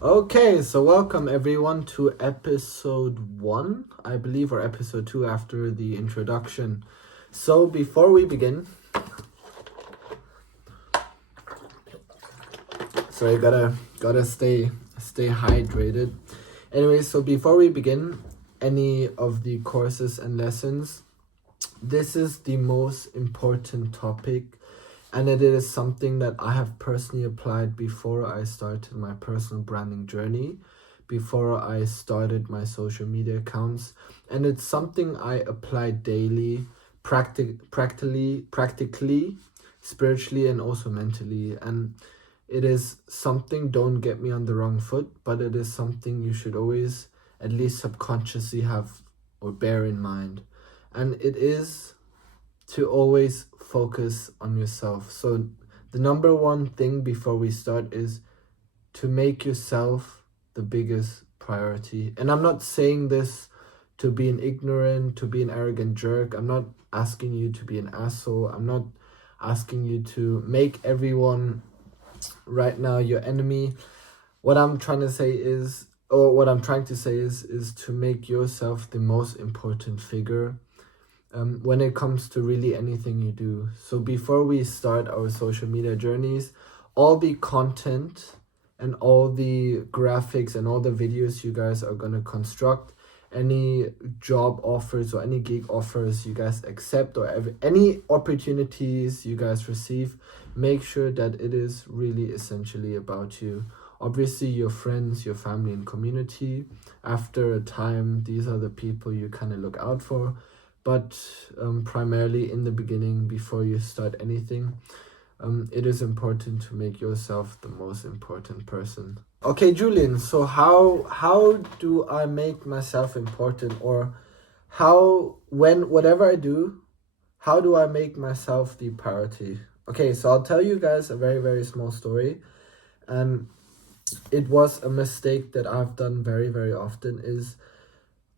Okay, so welcome everyone to episode 1, I believe, or episode 2 after the introduction. So before we begin, sorry, gotta stay hydrated. Anyway, so before we begin any of the courses and lessons, this is the most important topic, and it is something that I have personally applied before I started my personal branding journey, before I started my social media accounts, and it's something I apply daily, practically, spiritually, and also mentally. And it is something, don't get me on the wrong foot, but it is something you should always at least subconsciously have or bear in mind. And it is to always focus on yourself. So the number one thing before we start is to make yourself the biggest priority. And I'm not saying this to be an ignorant, to be an arrogant jerk. I'm not asking you to be an asshole. I'm not asking you to make everyone right now your enemy. What I'm trying to say is, is to make yourself the most important figure when it comes to really anything you do. So before we start our social media journeys, all the content and all the graphics and all the videos you guys are going to construct, any job offers or any gig offers you guys accept, or any opportunities you guys receive, make sure that it is really essentially about you. Obviously, your friends, your family, and community. After a time, these are the people you kind of look out for. But primarily in the beginning, before you start anything, it is important to make yourself the most important person. Okay, Julian, so how do I make myself important, or whatever I do, how do I make myself the priority? Okay, so I'll tell you guys a very, very small story. And it was a mistake that I've done very, very often, is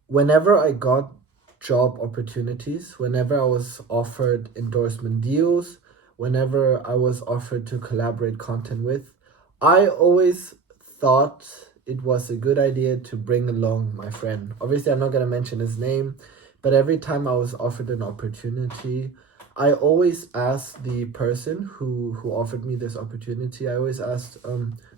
whenever I got job opportunities, whenever I was offered endorsement deals, whenever I was offered to collaborate content with, I always thought it was a good idea to bring along my friend. Obviously, I'm not going to mention his name, but every time I was offered an opportunity, I always asked the person who offered me this opportunity, I always asked,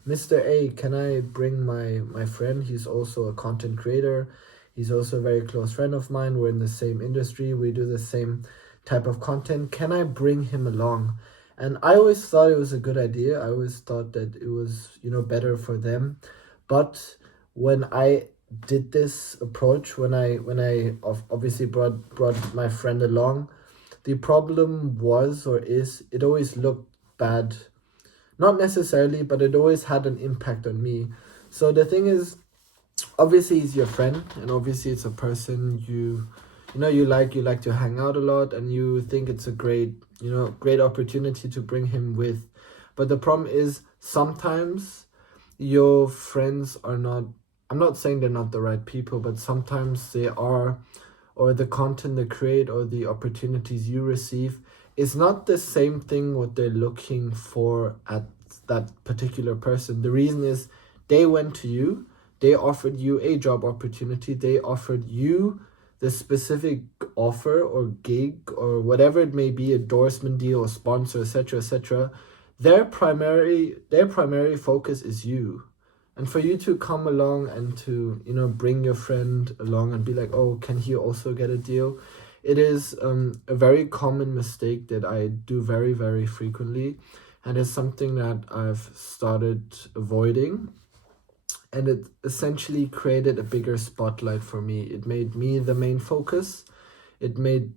Mr. A, can I bring my friend? He's also a content creator. He's also a very close friend of mine. We're in the same industry. We do the same type of content. Can I bring him along? And I always thought it was a good idea. I always thought that it was, better for them. But when I did this approach, when I obviously brought my friend along, the problem was, or is, it always looked bad. Not necessarily, but it always had an impact on me. So the thing is, obviously he's your friend, and obviously it's a person you like to hang out a lot, and you think it's a great opportunity to bring him with. But the problem is, sometimes your friends are not, I'm not saying they're not the right people, but sometimes they are, or the content they create or the opportunities you receive is not the same thing what they're looking for at that particular person. The reason is, they went to you, they offered you a job opportunity, they offered you the specific offer or gig or whatever it may be, endorsement deal or sponsor, etc., etc. Their primary focus is you. And for you to come along and to, bring your friend along and be like, oh, can he also get a deal? It is a very common mistake that I do very, very frequently. And it's something that I've started avoiding. And it essentially created a bigger spotlight for me. It made me the main focus. It made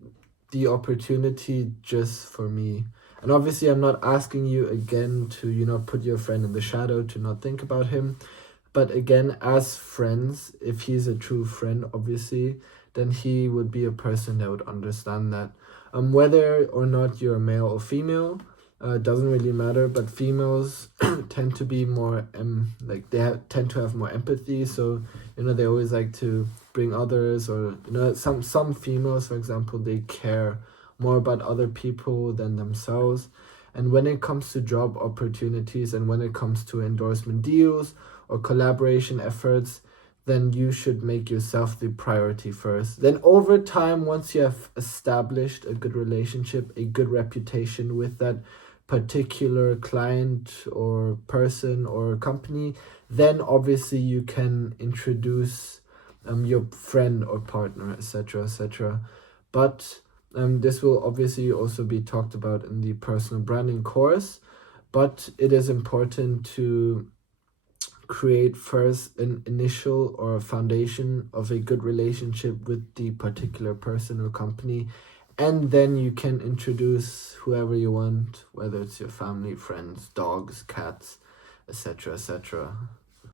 the opportunity just for me. And obviously, I'm not asking you again to, put your friend in the shadow, to not think about him. But again, as friends, if he's a true friend, obviously, then he would be a person that would understand that. Whether or not you're male or female, doesn't really matter, but females tend to be more tend to have more empathy, so they always like to bring others, or some females, for example, they care more about other people than themselves. And when it comes to job opportunities, and when it comes to endorsement deals, or collaboration efforts, then you should make yourself the priority first. Then over time, once you have established a good relationship, a good reputation with that particular client or person or company, then obviously you can introduce your friend or partner, etc., etc. But this will obviously also be talked about in the personal branding course. But it is important to create first an initial or a foundation of a good relationship with the particular person or company, and then you can introduce whoever you want, whether it's your family, friends, dogs, cats, etc., etc.